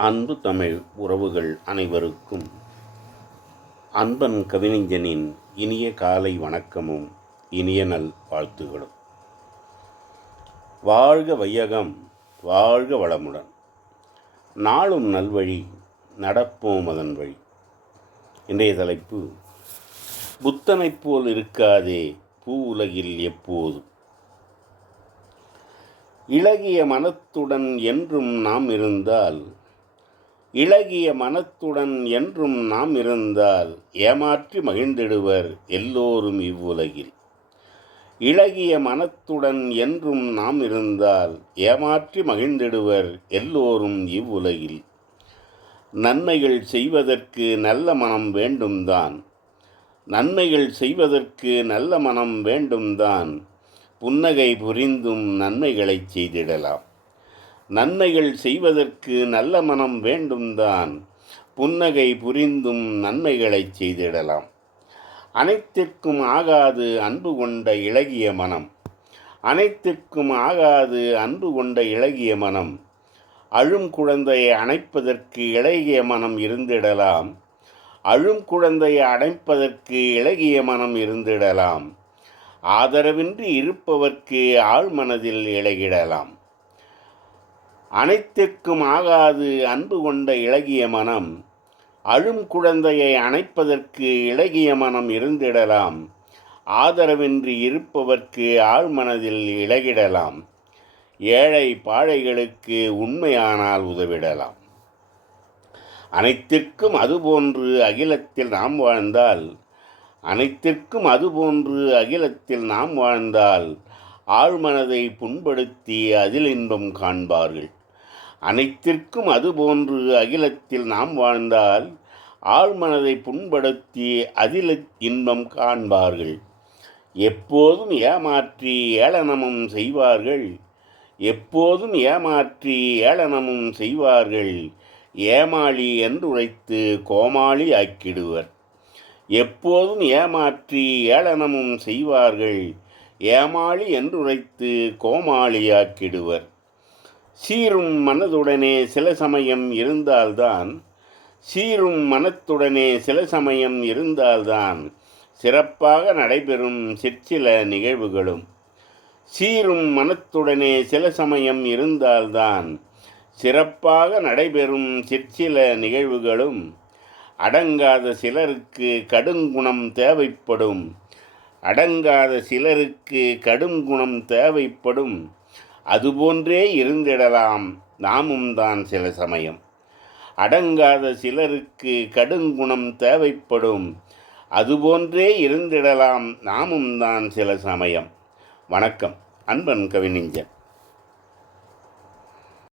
அன்பு தமிழ் உறவுகள் அனைவருக்கும் அன்பன் கவிஞனின் இனிய காலை வணக்கமும் இனிய நல் வாழ்த்துகளும். வாழ்க வையகம் வாழ்க வளமுடன். நாளும் நல்வழி நடப்போம் அதன் வழி. இன்றைய தலைப்பு புத்தனைப் போல் இருக்காதே பூ உலகில் எப்போதும். இளகிய மனத்துடன் என்றும் நாம் இருந்தால் இளகிய மனத்துடன் என்றும் நாம் இருந்தால் ஏமாற்றி மகிழ்ந்திடுவர் எல்லோரும் இவ்வுலகில். இளகிய மனத்துடன் என்றும் நாம் இருந்தால் ஏமாற்றி மகிழ்ந்திடுவர் எல்லோரும் இவ்வுலகில். நன்மைகள் செய்வதற்கு நல்ல மனம் வேண்டும்தான் நன்மைகள் செய்வதற்கு நல்ல மனம் வேண்டும்தான் புன்னகை புரிந்தும் நன்மைகளைச் செய்திடலாம். நன்மைகள் செய்வதற்கு நல்ல மனம் வேண்டும்தான். புன்னகை புரிந்தும் நன்மைகளைச் செய்திடலாம். அனைத்திற்கும் ஆகாது அன்பு கொண்ட இளகிய மனம். அனைத்திற்கும் ஆகாது அன்பு கொண்ட இளகிய மனம். அழும் குழந்தையை அணைப்பதற்கு இளகிய மனம் இருந்திடலாம். அழும் குழந்தையை அணைப்பதற்கு இளகிய மனம் இருந்திடலாம். ஆதரவின்றி இருப்பவர்க்கு ஆழ்மனதில் இழகிடலாம் அனைத்திற்கும் ஆகாது அன்பு கொண்ட இளகிய மனம். அழும் குழந்தையை அணைப்பதற்கு இளகிய மனம் இருந்திடலாம். ஆதரவின்றி இருப்பவர்க்கு ஆழ்மனதில் இழகிடலாம் ஏழை பாழைகளுக்கு உண்மையானால் உதவிடலாம். அனைத்திற்கும் அதுபோன்று அகிலத்தில் நாம் வாழ்ந்தால் அனைத்திற்கும் அதுபோன்று அகிலத்தில் நாம் வாழ்ந்தால் ஆழ்மனதை புண்படுத்தி அதில் இன்பம் காண்பார்கள். அனைத்திற்கும் அதுபோன்று அகிலத்தில் நாம் வாழ்ந்தால் ஆழ்மனதை புண்படுத்தி அதில இன்பம் காண்பார்கள். எப்போதும் ஏமாற்றி ஏளனமும் செய்வார்கள். எப்போதும் ஏமாற்றி ஏளனமும் செய்வார்கள். ஏமாளி என்று உரைத்து கோமாளி ஆக்கிடுவர். எப்போதும் ஏமாற்றி ஏளனமும் செய்வார்கள். ஏமாளி என்றுரைத்து கோமாளியாக்கிடுவர் சீரும் மனதுடனே சில சமயம் இருந்தால்தான் சீரும் மனத்துடனே சில சமயம் இருந்தால்தான் சிறப்பாக நடைபெறும் சிற்சில நிகழ்வுகளும். சீரும் மனத்துடனே சில சமயம் இருந்தால்தான் சிறப்பாக நடைபெறும் சிற்சில நிகழ்வுகளும். அடங்காத சிலருக்கு கடுங்குணம் தேவைப்படும். அடங்காத சிலருக்கு கடும் குணம் தேவைப்படும். அதுபோன்றே இருந்திடலாம். நாமும் தான் சில சமயம். அடங்காத சிலருக்கு கடுங்குணம் தேவைப்படும். அதுபோன்றே இருந்திடலாம். நாமும் தான் சில சமயம். வணக்கம். அன்பன் கவிஞன்